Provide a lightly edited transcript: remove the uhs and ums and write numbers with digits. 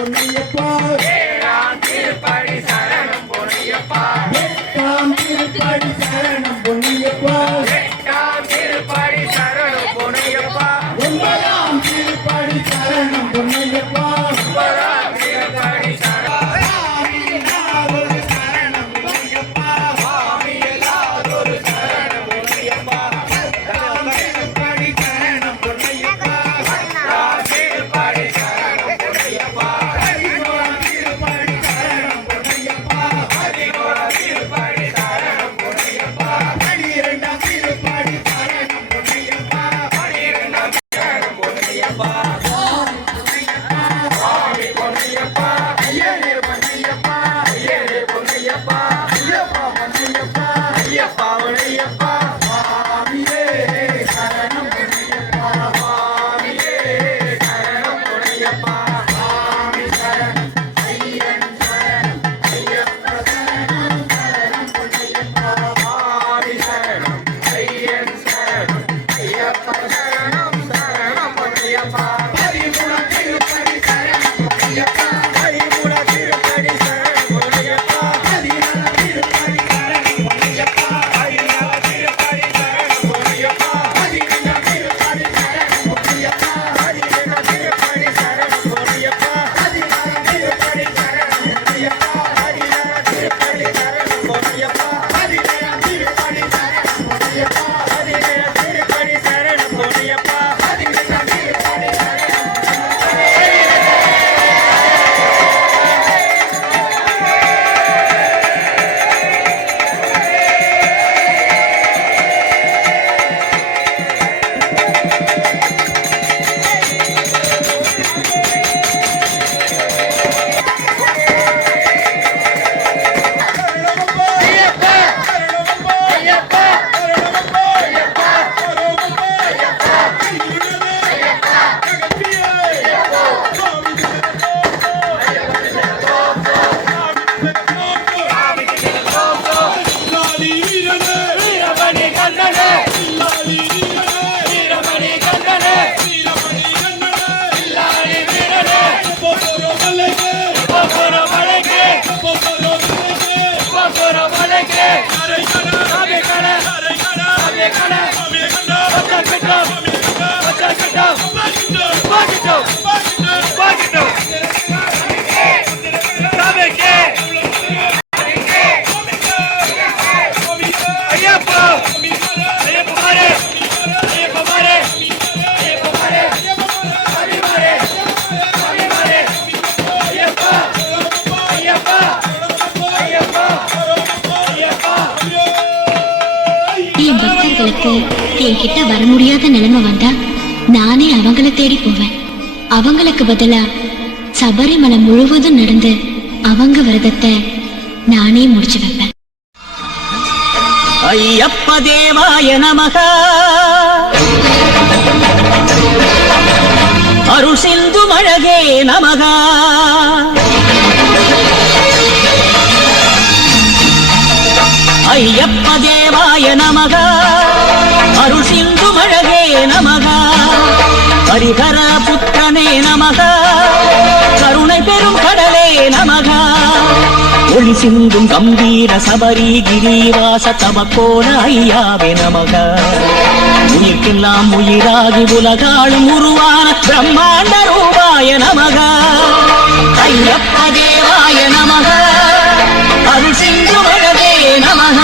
பொன்னையப்பா ஏழாம் திருப்படி சரணம் பொன்னையப்பா எட்டாம் திருப்படி சரணம் பொன்னையப்பா எட்டாம் திருப்படி சரணம் பொன்னையப்பா ஒன்பதாம் திருப்படி சரணம் பொன்னையப்பா ஒன்பதாம் திருப்படி சரணம் என்கிட்ட வர முடியாத நிலைமை வந்தா நானே அவங்கள தேடி போவேன். அவங்களுக்கு பதிலா சபரிமலை முழுவதும் நடந்து அவங்க விரதத்தை நானே முடிச்சு வைப்பேன். ஐயப்ப தேவாய நமக அருள் சிந்து மழகே நமக ஐயப்ப தேவாய நமக அருள் சிந்து மழகே நமக ஹரிஹர புத்திரனே நமக கருணை பெரும் கடலே நமக ஒளி சிந்தும் கம்பீர சபரி கிரிவாச தமக்கோண ஐயாவே நமக உயிர்க்கெல்லாம் உயிராகி உலகாளும் உருவான பிரம்மாண்ட ரூபாய நமக ஐயப்ப தேவாய நமக அருள் சிந்து மழகே நமக